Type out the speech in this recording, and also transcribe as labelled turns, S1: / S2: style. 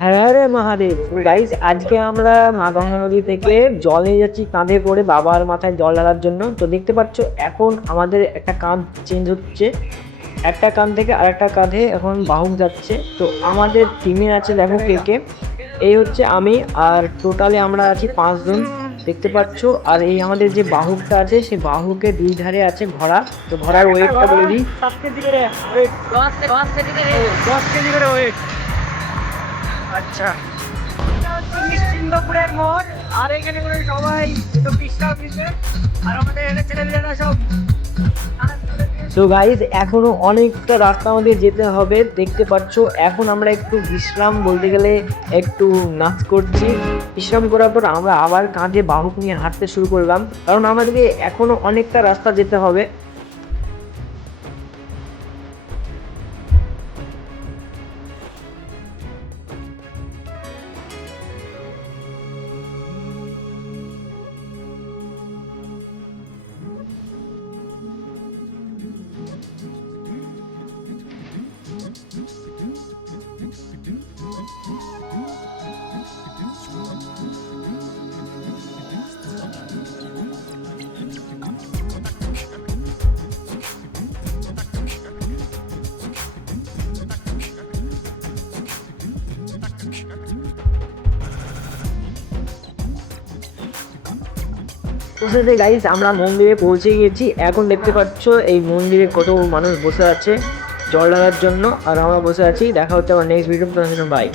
S1: জয় Mahadev. Guys আজকে আমরা মা গঙ্গা নদী থেকে জল নিয়ে যাচ্ছি কাঁধে করে বাবার মাথায় জল ঢালার জন্য। তো দেখতে পাচ্ছ, এখন আমাদের একটা কাঁধ চেঞ্জ হচ্ছে। একটা কাঁধ থেকে আরেকটা কাঁধে এখন বাহুক যাচ্ছে। তো আমাদের টিমে আছে দেখো কে কে। এই হচ্ছে আমি আর টোটালে আমরা আছি পাঁচজন। দেখতে পাচ্ছ, আর এই আমাদের যে বাহুকটা আছে, সেই বাহুকে দুই ধারে আছে ঘোড়া। তো ঘোড়ার ওয়েটটা বলে দিই। দশ কেজি করে, ওয়েট। আচ্ছা। মোড়, আর এখানে করে সবাই একটু আর আমাদের সব তো গাইজ এখনও অনেকটা রাস্তা আমাদের যেতে হবে। দেখতে পাচ্ছ, এখন আমরা একটু বিশ্রাম বলতে গেলে একটু নাচ করছি। বিশ্রাম করার পর আমরা আবার কাঁধে বাহুক নিয়ে হাঁটতে শুরু করলাম। কারণ আমাদেরকে এখনও অনেকটা রাস্তা যেতে হবে। পৌঁছাতে গাইজ আমরা মন্দিরে পৌঁছে গিয়েছি। এখন দেখতে পাচ্ছ, এই মন্দিরে কত মানুষ বসে আছে জল ঢালার জন্য। আর আমরা বসে আছি, দেখা হচ্ছে আমার নেক্সট ভিডিও বাই